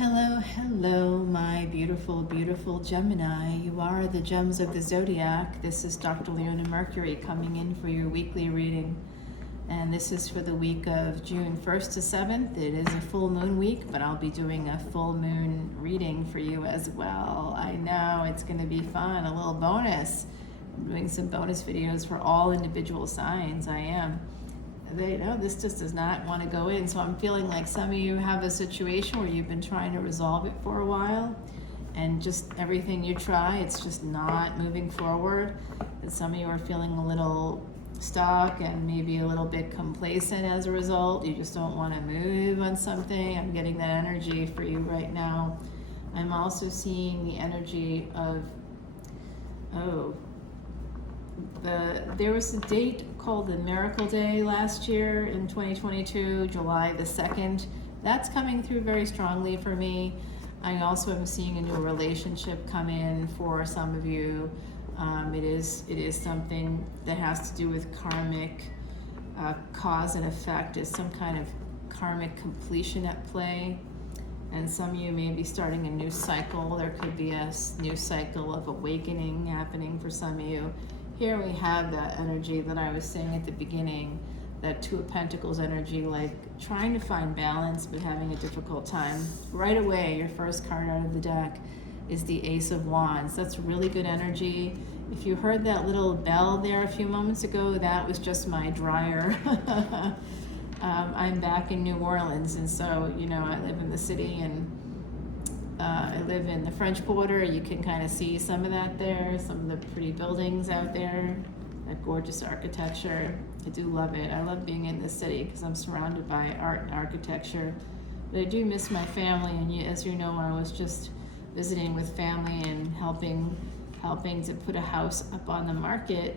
Hello, my beautiful, beautiful Gemini. You are the gems of the zodiac. This is Dr. Leona Mercury coming in for your weekly reading. And this is for the week of June 1st to 7th. It is a full moon week, but I'll be doing a full moon reading for you as well. I know it's going to be fun, a little bonus. I'm doing some bonus videos for all individual signs. I am. They know this just does not want to go in. So I'm feeling like some of you have a situation where you've been trying to resolve it for a while, and just everything you try, it's just not moving forward. And some of you are feeling a little stuck and maybe a little bit complacent as a result. You just don't want to move on something. I'm getting that energy for you right now. I'm also seeing the energy of, there was a date called the Miracle Day last year in 2022, July the 2nd. That's coming through very strongly for me. I also am seeing a new relationship come in for some of you. It is something that has to do with karmic cause and effect. Is some kind of karmic completion at play. And some of you may be starting a new cycle. There could be a new cycle of awakening happening for some of you. Here we have that energy that I was saying at the beginning, that Two of Pentacles energy, like trying to find balance but having a difficult time. Right away, your first card out of the deck is the Ace of Wands. That's really good energy. If you heard that little bell there a few moments ago, that was just my dryer. I'm back in New Orleans, and so, you know, I live in the city, and I live in the French Quarter. You can kind of see some of that there, some of the pretty buildings out there, that gorgeous architecture. I do love it. I love being in this city because I'm surrounded by art and architecture. But I do miss my family, and as you know, I was just visiting with family and helping to put a house up on the market.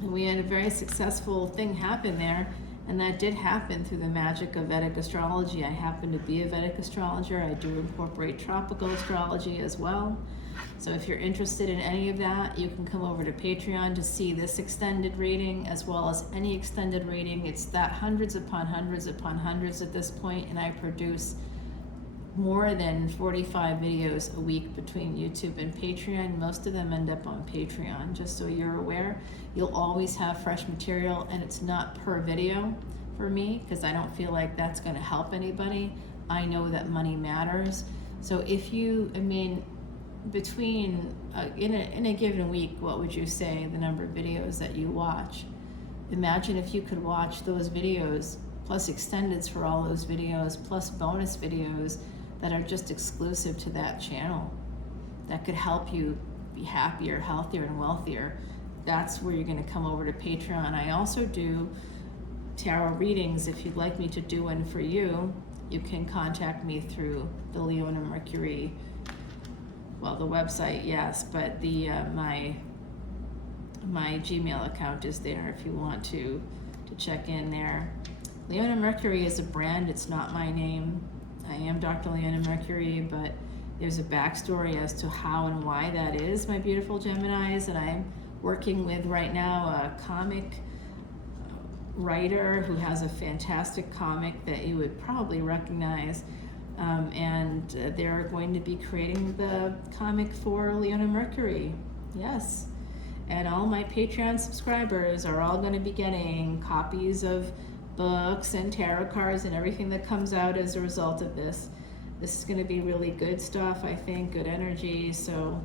And we had a very successful thing happen there. And that did happen through the magic of Vedic Astrology. I happen to be a Vedic astrologer. I do incorporate tropical astrology as well. So if you're interested in any of that, you can come over to Patreon to see this extended reading, as well as any extended reading. It's that hundreds upon hundreds upon hundreds at this point, and I produce more than 45 videos a week between YouTube and Patreon. Most of them end up on Patreon, just so you're aware. You'll always have fresh material, and it's not per video for me because I don't feel like that's going to help anybody. I know that money matters. So if you, between in a given week, what would you say the number of videos that you watch? Imagine if you could watch those videos plus extendeds for all those videos plus bonus videos that are just exclusive to that channel, that could help you be happier, healthier, and wealthier. That's where you're going to come over to Patreon. I also do tarot readings. If you'd like me to do one for you, you can contact me through the Leona Mercury, well, the website, yes, but the my Gmail account is there if you want to check in there. Leona Mercury is a brand. It's not my name. I am Dr. Leona Mercury, but there's a backstory as to how and why that is, my beautiful Geminis. And I'm working with right now a comic writer who has a fantastic comic that you would probably recognize. And they're going to be creating the comic for Leona Mercury. Yes. And all my Patreon subscribers are all going to be getting copies of books and tarot cards and everything that comes out as a result of this. This is going to be really good stuff, I think, good energy. So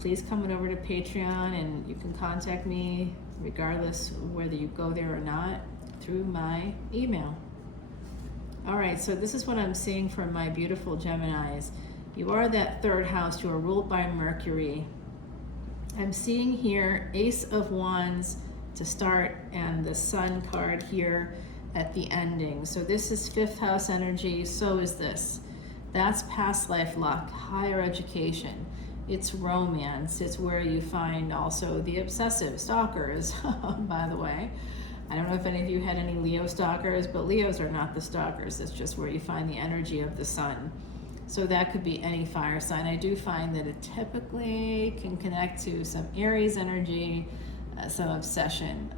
please come on over to Patreon, and you can contact me regardless whether you go there or not through my email. All right, so this is what I'm seeing from my beautiful Geminis. You are that third house. You are ruled by Mercury. I'm seeing here Ace of Wands to start, and the Sun card here at the ending. So this is fifth house energy. So is this. That's past life luck, higher education. It's romance. It's where you find also the obsessive stalkers, by the way. I don't know if any of you had any Leo stalkers, but Leos are not the stalkers. It's just where you find the energy of the Sun. So that could be any fire sign. I do find that it typically can connect to some Aries energy, some obsession.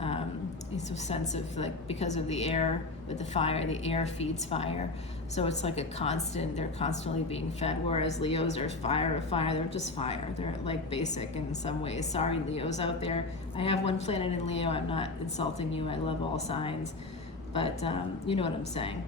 It's a sense of like, because of the air with the fire, the air feeds fire. So it's like a constant, they're constantly being fed, whereas Leos are fire, they're just fire. They're like basic in some ways. Sorry, Leos out there. I have one planet in Leo. I'm not insulting you. I love all signs. But you know what I'm saying.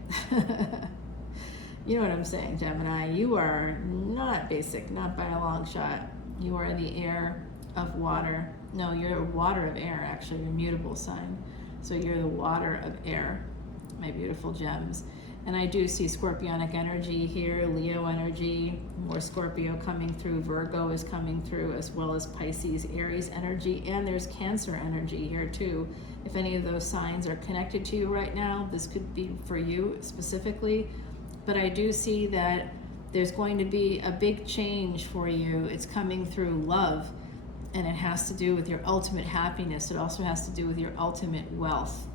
You know what I'm saying, Gemini. You are not basic, not by a long shot. You are the air of water. No, you're water of air, actually. You're a mutable sign. So you're the water of air, my beautiful gems. And I do see Scorpionic energy here, Leo energy, more Scorpio coming through, Virgo is coming through, as well as Pisces, Aries energy, and there's Cancer energy here too. If any of those signs are connected to you right now, this could be for you specifically. But I do see that there's going to be a big change for you. It's coming through love, and it has to do with your ultimate happiness. It also has to do with your ultimate wealth,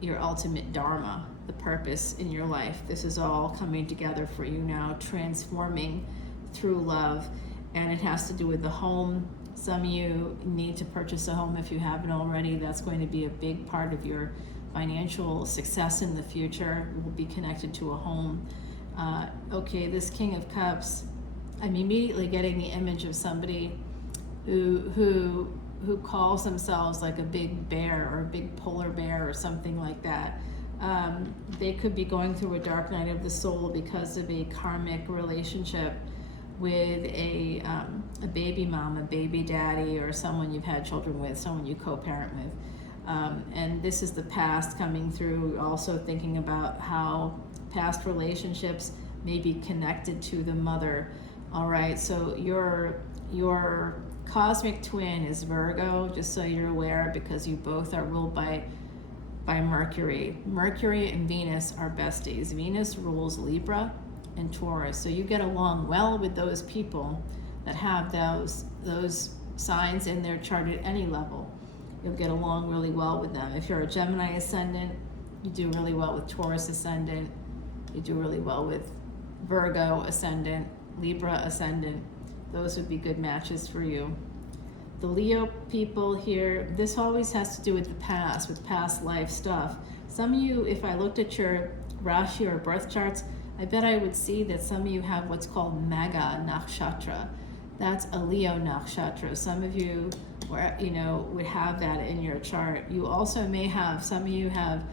your ultimate dharma, the purpose in your life. This is all coming together for you now, transforming through love, and it has to do with the home. Some of you need to purchase a home if you haven't already. That's going to be a big part of your financial success in the future. It will be connected to a home. Okay, this King of Cups, I'm immediately getting the image of somebody who calls themselves like a big bear or a big polar bear or something like that. They could be going through a dark night of the soul because of a karmic relationship with a baby mom, a baby daddy, or someone you've had children with, someone you co-parent with. And this is the past coming through, also thinking about how past relationships may be connected to the mother. All right, so your cosmic twin is Virgo, just so you're aware, because you both are ruled by Mercury. Mercury and Venus are besties. Venus rules Libra and Taurus, so you get along well with those people that have those signs in their chart at any level. You'll get along really well with them. If you're a Gemini ascendant, you do really well with Taurus ascendant. You do really well with Virgo ascendant, Libra ascendant. Those would be good matches for you. The Leo people here, this always has to do with the past, with past life stuff. Some of you, if I looked at your Rashi or birth charts, I bet I would see that some of you have what's called Maga Nakshatra. That's a Leo Nakshatra. Some of you would have that in your chart. You also may have, some of you have,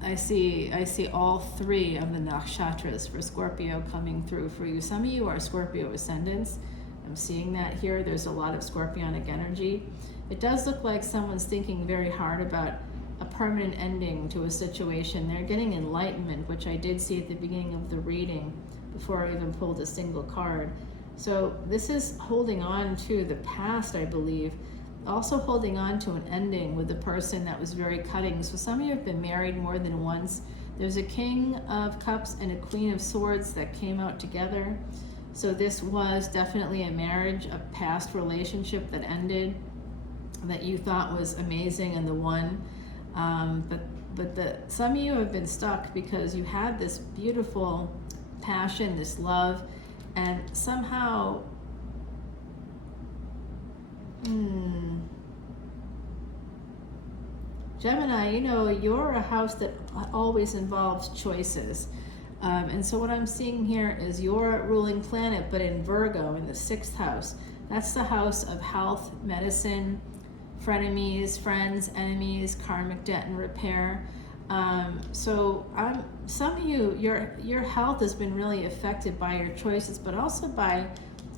I see all three of the nakshatras for Scorpio coming through for you. Some of you are Scorpio ascendants. I'm seeing that here. There's a lot of Scorpionic energy. It does look like someone's thinking very hard about a permanent ending to a situation. They're getting enlightenment, which I did see at the beginning of the reading before I even pulled a single card. So this is holding on to the past, I believe. Also holding on to an ending with a person that was very cutting. So some of you have been married more than once. There's a King of Cups and a Queen of Swords that came out together. So this was definitely a marriage, a past relationship that ended, that you thought was amazing and the one. But some of you have been stuck because you had this beautiful passion, this love, and somehow Gemini, you're a house that always involves choices. And so what I'm seeing here is your ruling planet, but in Virgo, in the 6th house. That's the house of health, medicine, frenemies, friends, enemies, karmic debt and repair. So some of you, your health has been really affected by your choices, but also by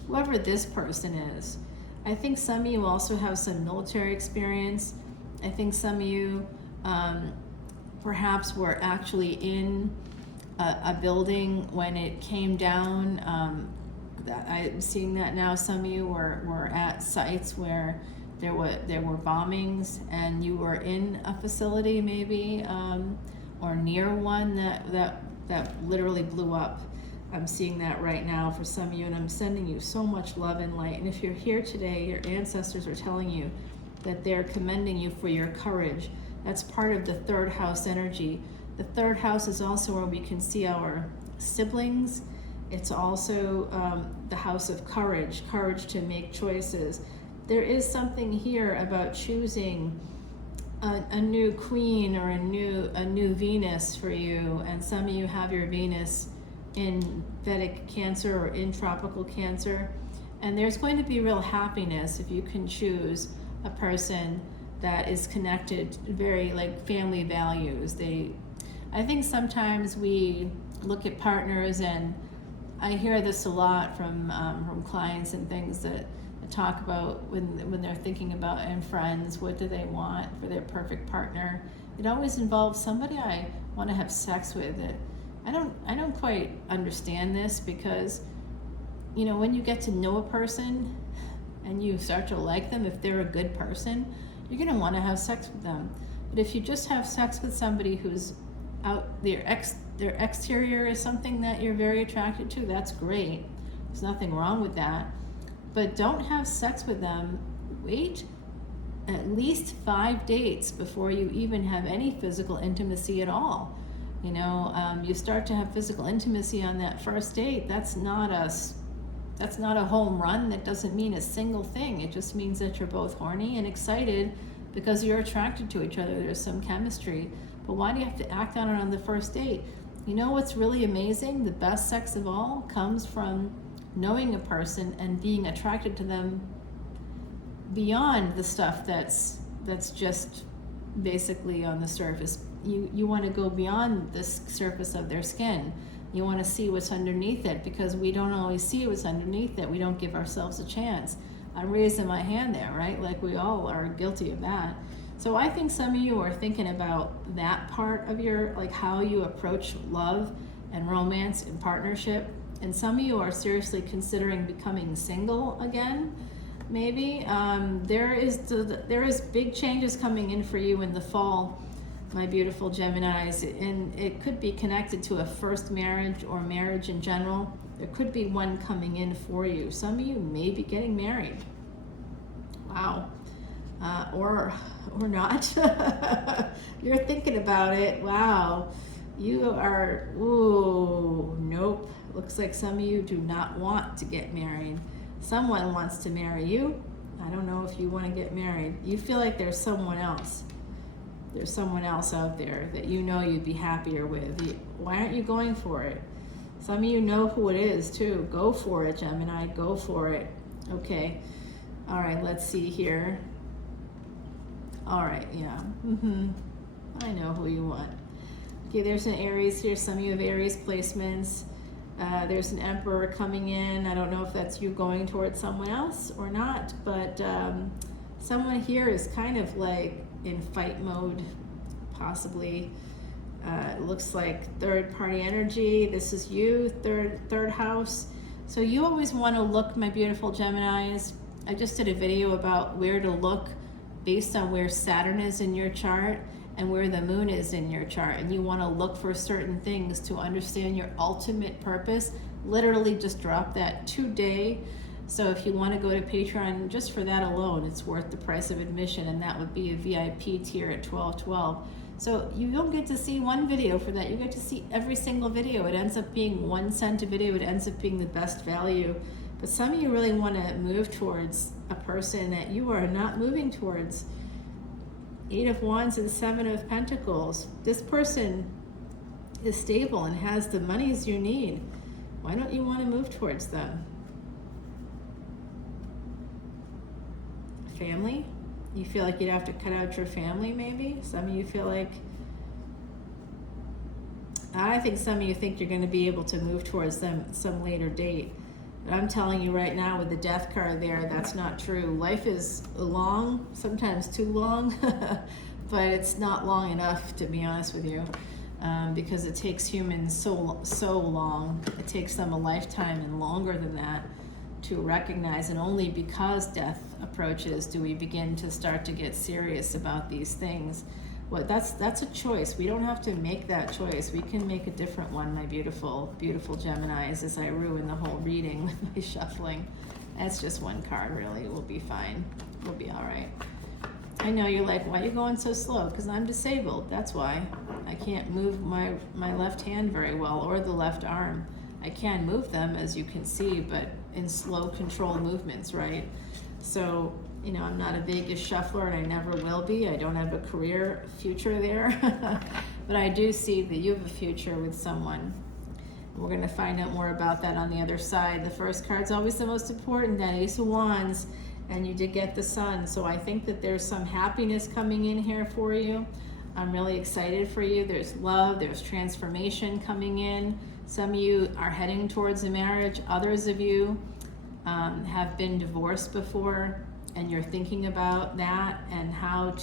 whoever this person is. I think some of you also have some military experience. I think some of you perhaps were actually in a building when it came down. I'm seeing that now. Some of you were at sites where there were bombings, and you were in a facility maybe, or near one that literally blew up. I'm seeing that right now for some of you, and I'm sending you so much love and light. And if you're here today, your ancestors are telling you that they're commending you for your courage. That's part of the 3rd house energy. The 3rd house is also where we can see our siblings. It's also the house of courage to make choices. there is something here about choosing a new queen or a new Venus for you, and some of you have your Venus in Vedic Cancer or in tropical Cancer, and there's going to be real happiness if you can choose a person that is connected, very like family values. I think sometimes we look at partners, and I hear this a lot from clients and things that talk about when they're thinking about, and friends, what do they want for their perfect partner. It always involves somebody I want to have sex with. I don't quite understand this, because when you get to know a person and you start to like them, if they're a good person, you're going to want to have sex with them. But if you just have sex with somebody who's out, their exterior is something that you're very attracted to, that's great. There's nothing wrong with that. But don't have sex with them. Wait at least 5 dates before you even have any physical intimacy at all. You start to have physical intimacy on that first date. That's not a home run. That doesn't mean a single thing. It just means that you're both horny and excited because you're attracted to each other. There's some chemistry. But why do you have to act on it on the first date? You know what's really amazing? The best sex of all comes from knowing a person and being attracted to them beyond the stuff that's just basically on the surface. You want to go beyond the surface of their skin. You want to see what's underneath it, because we don't always see what's underneath it. We don't give ourselves a chance. I'm raising my hand there, right? Like we all are guilty of that. So I think some of you are thinking about that part of your, like how you approach love and romance and partnership. And some of you are seriously considering becoming single again, maybe. There is big changes coming in for you in the fall, my beautiful Geminis, and it could be connected to a first marriage or marriage in general. There could be one coming in for you. Some of you may be getting married. Wow. Or not. You're thinking about it. Wow. You are, ooh, nope. Looks like some of you do not want to get married. Someone wants to marry you. I don't know if you want to get married. You feel like there's someone else. There's someone else out there that you'd be happier with. Why aren't you going for it? Some of you know who it is too. Go for it, Gemini. Go for it. Okay. All right, let's see here. All right, yeah. I know who you want. Okay, there's an Aries here. Some of you have Aries placements. There's an Emperor coming in. I don't know if that's you going towards someone else or not, but someone here is kind of like in fight mode, possibly. It looks like third party energy. This is you, third house. So you always want to look, my beautiful Geminis. I just did a video about where to look based on where Saturn is in your chart and where the moon is in your chart, and you want to look for certain things to understand your ultimate purpose. Literally just drop that today. So if you want to go to Patreon, just for that alone, it's worth the price of admission, and that would be a VIP tier at $12.12. So you don't get to see one video for that. You get to see every single video. It ends up being 1 cent a video. It ends up being the best value. But some of you really want to move towards a person that you are not moving towards. 8 of Wands and 7 of Pentacles. This person is stable and has the monies you need. Why don't you want to move towards them? Family? You feel like you'd have to cut out your family, maybe? Some of you feel like... I think some of you think you're going to be able to move towards them at some later date. But I'm telling you right now, with the Death card there, that's not true. Life is long, sometimes too long, but it's not long enough, to be honest with you, because it takes humans so long. It takes them a lifetime and longer than that to recognize, and only because death approaches do we begin to start to get serious about these things. Well, that's a choice. We don't have to make that choice. We can make a different one, my beautiful, beautiful Geminis, as I ruin the whole reading with my shuffling. That's just one card, really. We'll be fine. We'll be all right. I know you're like, why are you going so slow? Because I'm disabled. That's why. I can't move my left hand very well, or the left arm. I can move them, as you can see, but in slow control movements, right? So You know, I'm not a Vegas shuffler and I never will be. I don't have a career future there. But I do see that you have a future with someone. We're going to find out more about that on the other side. The first card's always the most important, that Ace of Wands, and you did get the Sun. So I think that there's some happiness coming in here for you. I'm really excited for you. There's love, there's transformation coming in. Some of you are heading towards a marriage. Others of you have been divorced before, and you're thinking about that and how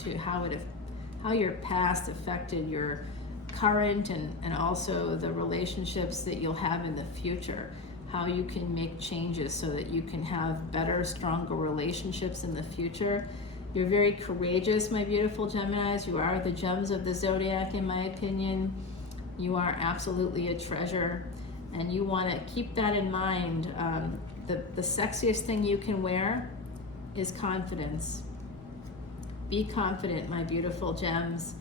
your past affected your current and also the relationships that you'll have in the future. How you can make changes so that you can have better, stronger relationships in the future. You're very courageous, my beautiful Geminis. You are the gems of the zodiac, in my opinion. You are absolutely a treasure, and you want to keep that in mind. The sexiest thing you can wear is confidence. Be confident, my beautiful gems.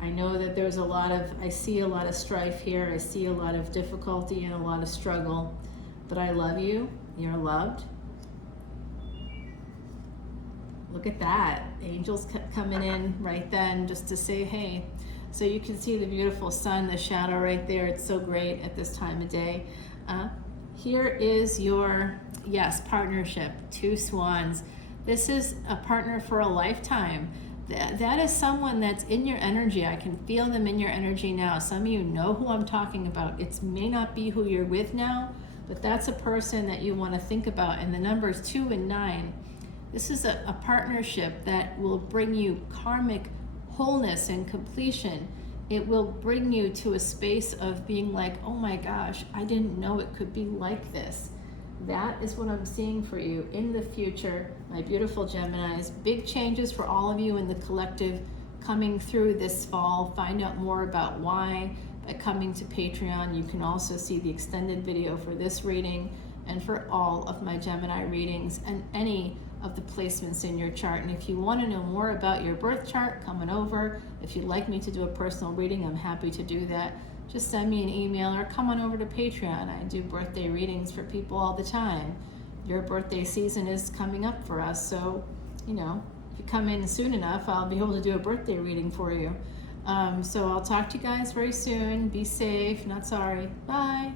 I know that there's I see a lot of strife here. I see a lot of difficulty and a lot of struggle, but I love you. You're loved. Look at that. Angels coming in right then just to say, hey. So you can see the beautiful sun, the shadow right there. It's so great at this time of day. Here is your, yes, partnership, 2 swans. This is a partner for a lifetime. That is someone that's in your energy. I can feel them in your energy now. Some of you know who I'm talking about. It may not be who you're with now, but that's a person that you want to think about. And the numbers 2 and 9. This is a partnership that will bring you karmic wholeness and completion. It will bring you to a space of being like, oh my gosh, I didn't know it could be like this. That is what I'm seeing for you in the future, my beautiful Geminis. Big changes for all of you in the collective coming through this fall. Find out more about why by coming to Patreon. You can also see the extended video for this reading and for all of my Gemini readings and any of the placements in your chart. And if you want to know more about your birth chart, coming over. If you'd like me to do a personal reading, I'm happy to do that. Just send me an email or come on over to Patreon. I do birthday readings for people all the time. Your birthday season is coming up for us, so you know, if you come in soon enough, I'll be able to do a birthday reading for you. So I'll talk to you guys very soon. Be safe, not sorry. Bye.